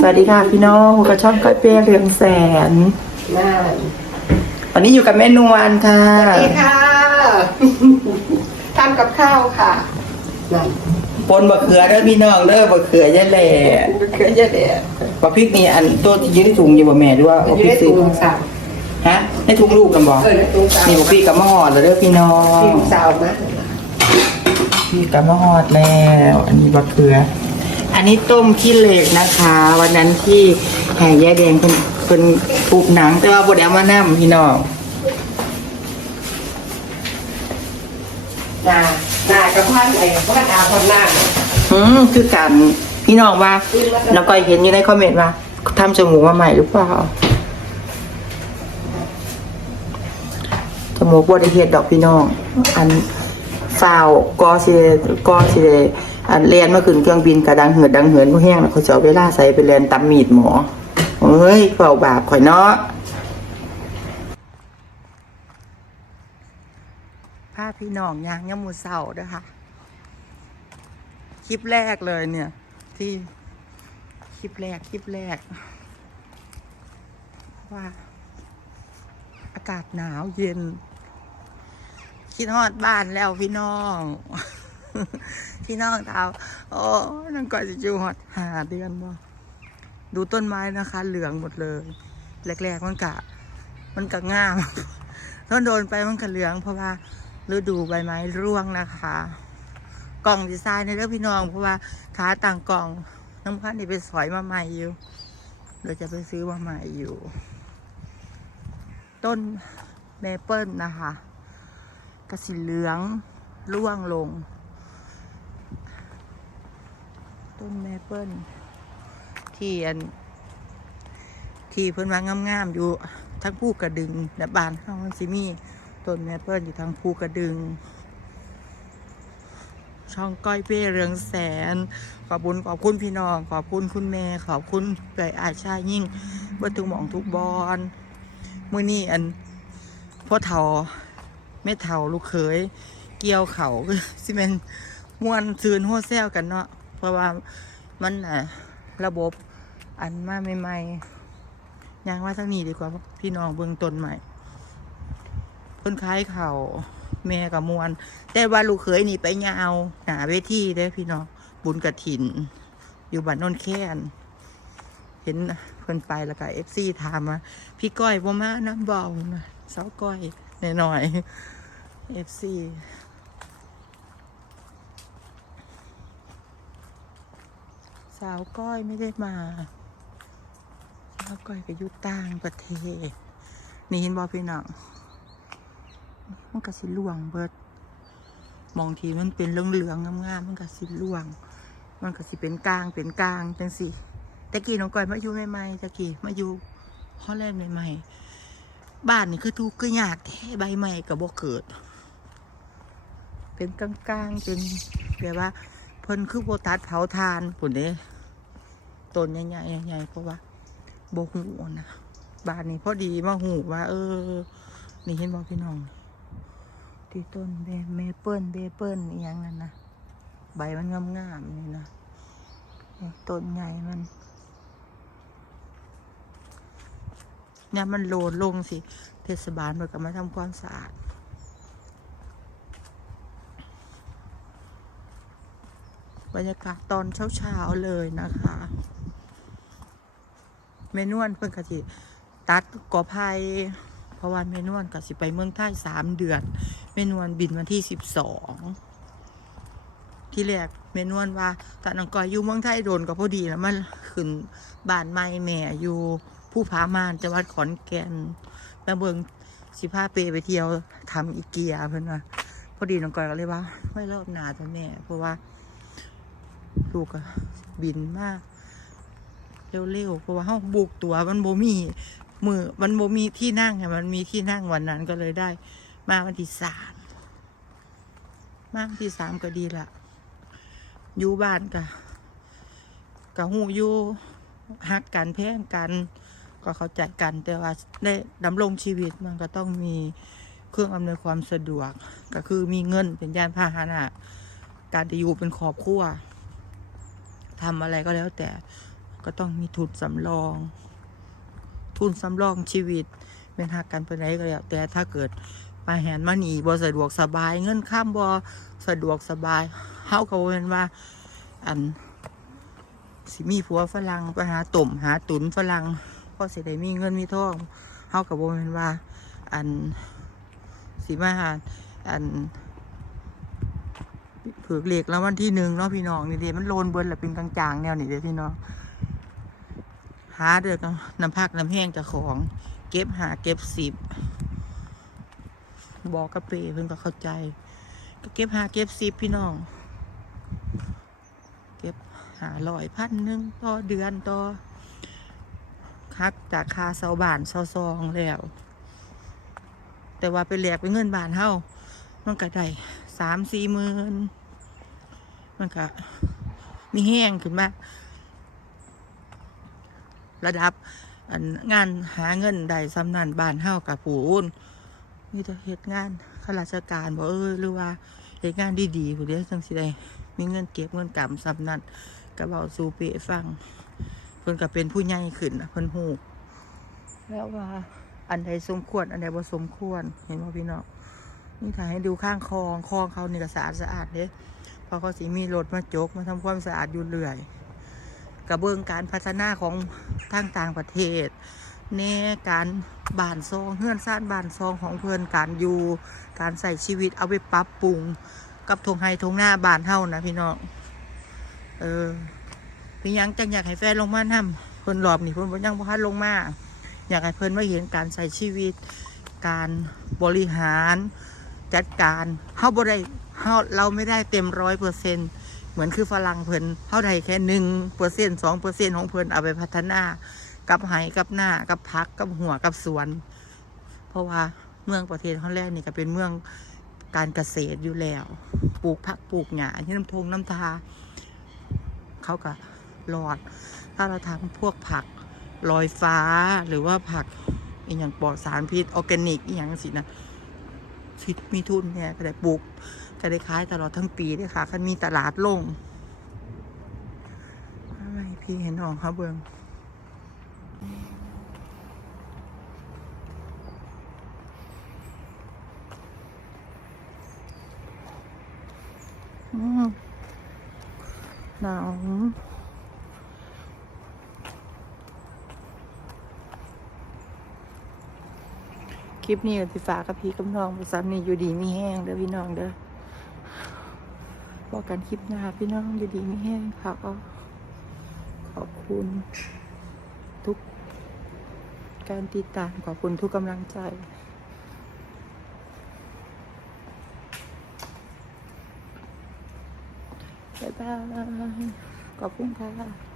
สวัสดีค่ะพี่น้องพบกับช่องก้อยเป้เรืองแสน น่าวันนี้อยู่กับแม่นวลค่ะ สวัสดีค่ะทำกับข้าวค่ะนั่นปนบะเขือเด้อพี่น้องเด้อบะเขือยะแหล่เคยจะเด็ดบะพริกนี่อันตัวที่อยืดในถุงอยู่บ่แม่ด้วยว่าอยู่บะพริในกซื้ถุองสาวฮะในถุงลูกกันบ่เออในถุงสาวนี่บะพริกกับมะฮอดแล้วเด้อพี่น้องถุงสาวมาพริกกับมะฮอดแล้ว อันนี้บะเขือ อันนี้ต้มขี้เหล็กนะคะ วันนั้นที่แห่แย่แดงเป็นเป็นปลูกหนัง แต่ว่าบ่ได้เอามานํพี่น้องหน้าหน้ากับพันไอ้พันดาวพันหน้าอืมคือกันพี่น้องว่าน้องก้อยเห็นอยู่ในคอมเมนต์ว่าทำจมูกมาใหม่หรือเปล่าจมูกบริเฮ็ดดอกพี่น้อง อันฟาวกอสิกอสิ อันเรียนเมื่อคืนเครื่องบินกระดังเหิดดังเหินผู้แห้งแล้วเขาจะเอาเวลาใส่ไปเรียนตำมีดหมอเฮ้ยเฝ้าบาปข่อยเนาะภาพพี่น้องยางยามมูเศร้าด้อค่ะ คลิปแรกเลยเนี่ย ที่คลิปแรกคลิปแรก ว่า อากาศหนาวเย็น คิดฮอดบ้านแล้วพี่น้อง พี่น้องถาโอ้นังก่อนจะอยู่ฮอดหาเดือนบ่ดูต้นไม้นะคะ เหลืองหมดเลย แรกๆมันกะ มันกะง่ามต้นโดนไปมันกะเหลือง เพราะว่าฤดูใบไม้ร่วงนะคะ กล่องดีไซน์ในเรื่องพี่น้อง เพราะว่าขาต่างกล่องน้ำพันนี่ไปสอยมาใหม่อยู่เดี๋ยวจะไปซื้อมาใหม่อยู่ ต้นเมเปิลนะคะกระสีเหลืองร่วงลง ต้นเมเปิลที่อัน ที่เพิ่นว่างามๆอยู่ทั้งภูกระดึงและบานข้างมันสิมีต้นเมเปิลอยู่ทั้งภูกระดึง ช่องก้อยเป้เรืองแสน ขอบคุณขอบคุณพี่น้อง ขอบคุณคุณแม่ ขอบคุณเกยอาชายิ่งเบิดทุกหมองทุกบอลมื่อนี้อันพ่อเฒ่าแม่เฒ่าลูกเขยเกี่ยวเขาสิเป็นมวนซืนหัวแซวกันเนาะ เพราะว่ามันอะระบบอันมาใหม่ๆยังว่าทั้งนี้ดีกว่าพี่น้องเบื้องต้นใหม่เพิ่นคล้ายเขาแม่กับมวนแต่ว่าลูกเขยนี่ไปยาวหนาเวทีได้พี่น้องบุญกระถิน อยู่บ้านนนแค้นเห็นเพิ่นไปแล้วก็เอฟซีถามว่าพี่ก้อยบ่มาน้ำเบาเสาก้อยหน่อยๆเอฟซี สาวก้อยไม่ได้มา สาวก้อยไปอยู่ต่างประเทศ นี่เห็นบ่พี่น้องมันก็สิล่วงเบิด มองทีมันเป็นเหลืองๆงามๆมันก็สิล่วง มันก็สิเป็นกลางเป็นกลางจังสิตะกี้น้องก้อยมาอยู่ใหม่ๆตะกี้มาอยู่ฮอลแลนด์ใหม่ๆบ้านนี่คือทุกข์คือยากแท้ใบใหม่ก็บ่เกิด เป็นกลางๆเป็นแบบว่า เพิ่นคือโบตัดเผาทานปุ่นเด้ต้นใหญ่ๆใหญ่ๆเพราะว่าโบหูนะบ้านนี้พอดีมาหูว่า เออ นี่เห็นบอกพี่น้องที่ต้นเบเมเปิลเบเปิลอหย่างนั้นนะใบมันงามๆนี่นะนี่ต้นใหญ่มันเนี่ยมันโลนลงสิ เทศบาลมันก็มาทำความสะอาด บรรยากาศตอนเช้าๆเลยนะคะเมนวนเพิ่นกะสิตัดกอไผ่เพราะว่าเมนวนกะสิไปเมืองไทยสามเดือน เมนวนบินวันที่สิบสองที่แรกเมนวนว่าตอนนังกอยอยู่เมืองไทยโดนก็พอดีแล้วมันขึ้นบ้านไม่แม่อยู่ผู้พามานจังหวัดขอนแก่นแล้วเบิงสิพาเปไปเที่ยวทำอีเกียเพิ่อนว่าพอดีน้องกอยก็เลยว่า ไม่รอบหนาจ้ะแม่เพราะว่า ลูกอะบินมากเร็วๆเพราะว่าห้องบุกตัวมันโบมีมือมันโบมีที่นั่งไงมันมีที่นั่งวันนั้นก็เลยได้ มาวันที่สามมาวันที่สามก็ดีละอยู่บ้านกะกะหูอยู่ฮักกันแพ่งกัน ก็เข้าใจกันแต่ว่าได้ดำรงชีวิตมันก็ต้องมีเครื่องอำนวยความสะดวก ก็คือมีเงินเป็นยานพาหนะ การจะอยู่เป็นครอบครัว ทำอะไรก็แล้วแต่ก็ต้องมีทุนสำรอง ทุนสำรองชีวิตเป็นหักกันไปไหนก็แล้วแต่ถ้าเกิดมาแหนมาหนีบ่สะดวกสบาย เงินข้ามบ่สะดวกสบายเฮาก็บ่แม่นว่า อัน สิมีผัวฝรั่งไปหาตุ่มหาตุนฝรั่งพอสิได้มีเงินมีทองเฮาก็บ่แม่นว่า อันสิมาหาอัน ผืกเหล็กแล้ววันที่หนึ่งเนาะพี่น้องนี่เดีมันโลนเบิ้ลแหละเป็นกลางๆแนวนี่เดีพี่น้องหาเดือกน้ำพักน้ำแห้งจากของ เก็บหาเก็บสิบบอกกระเปเพิ่นก็เข้าใจ ก็เก็บหาเก็บสิบพี่น้อง เก็บหาลอยพันหนึ่งต่อเดือนต่อคักจากคาเสาบานเสาซองแล้ว แต่ว่าไปแหลกเป็นเงินบาทเท่ามันก็ได้ สามสี่หมื่นมันก็มีแห้งขึ้นมาระดับงานหาเงินได้สำนันบานเฮากับผู้อุ่นมีแต่เหตุงานข้าราชการบอกเออหรือว่าเหตุงานดีๆผู้เดียวจังสิได้มีเงินเก็บเงินกำสำนันกระเบาสู่เปะฟังเพิ่นก็เป็นผู้ใหญ่ขึ้นนะเพิ่นหูแล้วว่าอันใดสมควร อันใดบ่สมควร เห็นบ่พี่น้อง นี่ถ่ายให้ดูข้างคลองคลองเขาเนี่ก็สะอาดสะอาดเด้พราะเขาสิมีรถมาจกมาทำความสะอาดอยู่เรื่อยกระเบื้องการพัฒนาของทางต่างประเทศแน่การบานซองเฮือนซ่านบานซองของเพื่อนการอยู่การใส่ชีวิตเอาไปปรับปรุง กับทงไฮทงหน้าบานเฮานะพี่น้องเออพี่ยังจังอยากให้แฟนลงมานำเพิ่นรอบนี่เพิ่นบ่ยังบ่ทันลงมา อยากให้เพิ่นมาเห็นการใส่ชีวิต การบริหาร จัดการเฮาบ่ได้เฮาเราไม่ได้เต็มร้อยเปอร์เซ็นต์เหมือนคือฝรั่งเพิ่นเฮาได้แค่หนึ่งเปอร์เซ็นต์สองเปอร์เซ็นต์ของเพิ่นเอาไปพัฒนา กับไหกับหน้ากับพักกับหัวกับสวน เพราะว่าเมืองประเทศฮอลแลนด์นี่ก็เป็นเมืองการเกษตรอยู่แล้ว ปลูกผักปลูกหญ้าที่น้ำทงน้ำทา เขาก็รอด ถ้าเราทำพวกผักลอยฟ้าหรือว่าผักอีอย่างปลอดสารพิษออร์แกนิกอีอย่างสินะ ชิดมีทุนเนี่ยก็ได้ปลูกก็ได้ขายตลอดทั้งปีเลยค่ะคันมีตลาดลงอะไรพี่เห็นน้องเขาเบิงอืมหนาว คลิปนี้ก็สิฝากกับพี่กับน้องไปซ้ำนี่อยู่ดีมีแห้งเด้อพี่น้องเด้อบอกกันคลิปหน้าพี่น้องอยู่ดีมีแห้งค่ะก็ขอบคุณทุกการติดตามขอบคุณทุกกำลังใจบ๊ายบายขอบคุณค่ะ